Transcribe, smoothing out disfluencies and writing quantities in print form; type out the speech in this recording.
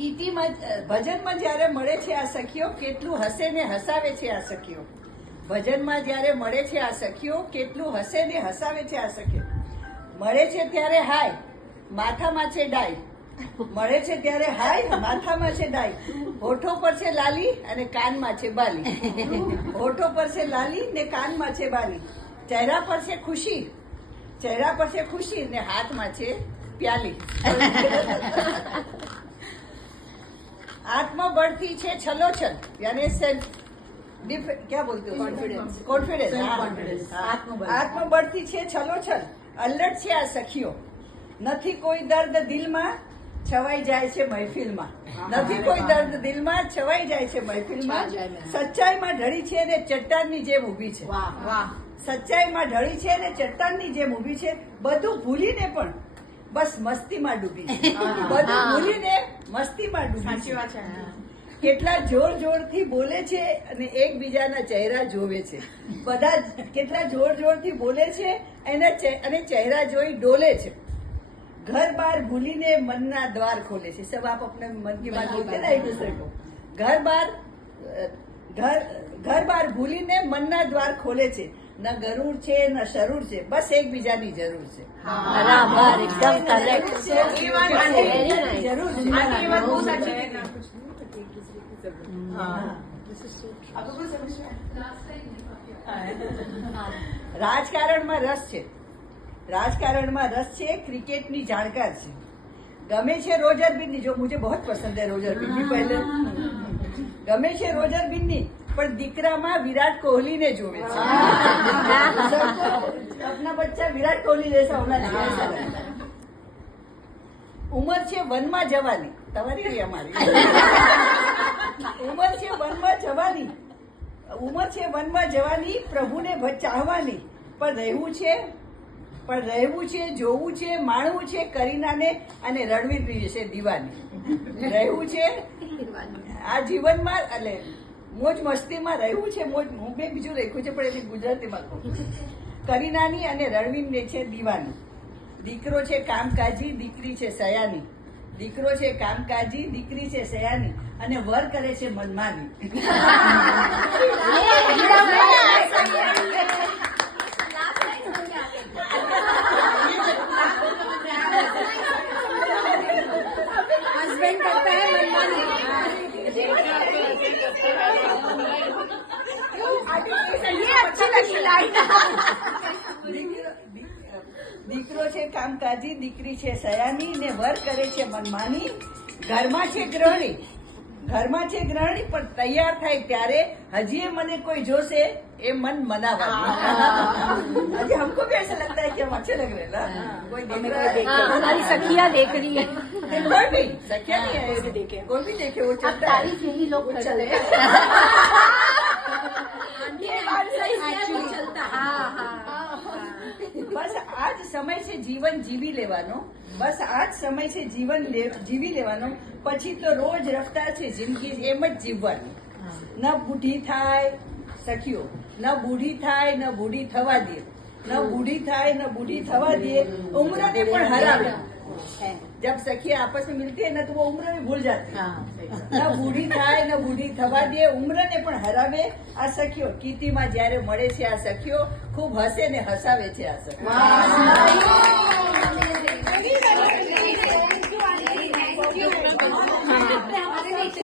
કીર્તિમાં ભજનમાં જ્યારે મળે છે આ સખીઓ કેટલું હસે ને હસાવે છે આ સખીઓ. ભજનમાં જ્યારે મળે છે આ સખીઓ કેટલું હસે ને હસાવે છે આ સખીઓ. મળે છે ત્યારે હાય માથામાં છે ડાય, મળે છે ત્યારે હાય માથામાં છે ડાય, હોઠો પર છે લાલી અને કાનમાં છે બાલી, હોઠો પર છે લાલી ને કાનમાં છે બાલી, ચહેરા પર છે ખુશી, ચહેરા પર છે ખુશી ને હાથમાં છે પ્યાલી. આત્મબળથી છે છલોછલ, યાની સેલ્ફ क्या बोलते हो, कॉन्फिडेंस. आत्मबળથી છે છલોછલ, અલ્લડ છે આ સખીઓ. નથી કોઈ દર્દ દિલમાં, છવાઈ જાય છે મહેફિલમાં, નથી કોઈ દર્દ દિલમાં, છવાઈ જાય છે મહેફિલમાં. સચ્ચાઈમાં ઢળી છે ને ચટ્ટાનની જેમ ઊભી છે, સચ્ચાઈમાં ઢળી છે ને ચટ્ટાનની જેમ ઊભી છે. બધું ભૂલીને પણ બસ મસ્તીમાં ડૂબી છે, બધું ભૂલીને મસ્તીમાં ડૂબી છે. કેટલા જોર જોરથી બોલે છે અને એકબીજાના ચહેરા જોવે છે, બધા કેટલા જોર જોરથી બોલે છે અને ચહેરા જોઈ ડોલે છે. घर बार भूलीने मनना द्वार खोले છે. सब आप अपने मन की बात बोलते ना एक दूसरे को. घर बार भूलीने મનના દ્વાર ખોલે છે. ન ગરુડ છે ન શરૂર છે, બસ એકબીજાની જરૂર છે. બરાબર, એકદમ કરેક્ટ. જરૂર રાજકારણમાં રસ છે, રાજકારણમાં રસ છે, ક્રિકેટની જાણકાર છે. ગમે છે રોજર બિન્ની, જો મુझे बहुत पसंद है रोजर बिन्नी. पहले ગમે છે રોજર બિન્ની, પણ દીકરામાં વિરાટ કોહલીને જોવે છે. अपना बच्चा विराट कोहली जैसा होना चाहिए. ઉંમર છે વનમાં જવાની, તમારી કે અમારી ઉંમર છે વનમાં જવાની, ઉંમર છે વનમાં જવાની, પ્રભુને ચાહવાની. પણ રહેવું છે, જોવું છે, માણવું છે કરીનાને અને રણવીર છે દીવાની. રહેવું છે આ જીવનમાં, એટલે મોજ મસ્તીમાં રહેવું છે. મોજ હું બે બીજું લખ્યું છે પણ એની ગુજરાતીમાં કહું. કરીનાની અને રણવીરને છે દીવાની. દીકરો છે કામકાજી, દીકરી છે સયાની, દીકરો છે કામકાજી, દીકરી છે સયાની, અને વર કરે છે મનમાની. हस्बैंड करता है मनमानी. ये अच्छी लगी लाइन. દીકરો છે કામકાજી, દીકરી છે સયાની, ને વર કરે છે મનમાની. ઘરમાં છે ગ્રહણી, ઘરમાં છે ગ્રહણી, પણ તૈયાર થાય ત્યારે હજી મને કોઈ જોશે એ મન મનાવા. હજી हमको भी ऐसा लगता है कि हम अच्छे लग रहे हैं ना. कोई देख रहा है, हमारी सखियां देख रही है. कोई भी सख्या नहीं है, कोई भी देखे वो चलता है. तारीफ यही लोग करते हैं. બસ આ જ સમય છે જીવન જીવી લેવાનો, બસ આ જ સમય છે જીવન જીવી લેવાનો. પછી તો રોજ રફતાર છે જિંદગી એમ જ જીવવાની. ન બુઢી થાય સખીઓ, ન બુઢી થાય ન બુઢી થવા દે, ન બુઢી થાય ન બુઢી થવા દે, ઉમ્રને પણ હરાવે. जब सखी आपस में मिलती है ना तो वो उम्र भी भूल जाती है. न बूढ़ी થાય ન બુઢી થવા દે, ઉમ્રને પણ હરાવે આ સખીઓ. કીર્તિમાં જ્યારે મળે છે આ સખીઓ, ખૂબ હસે ને હસાવે છે આ સખીઓ.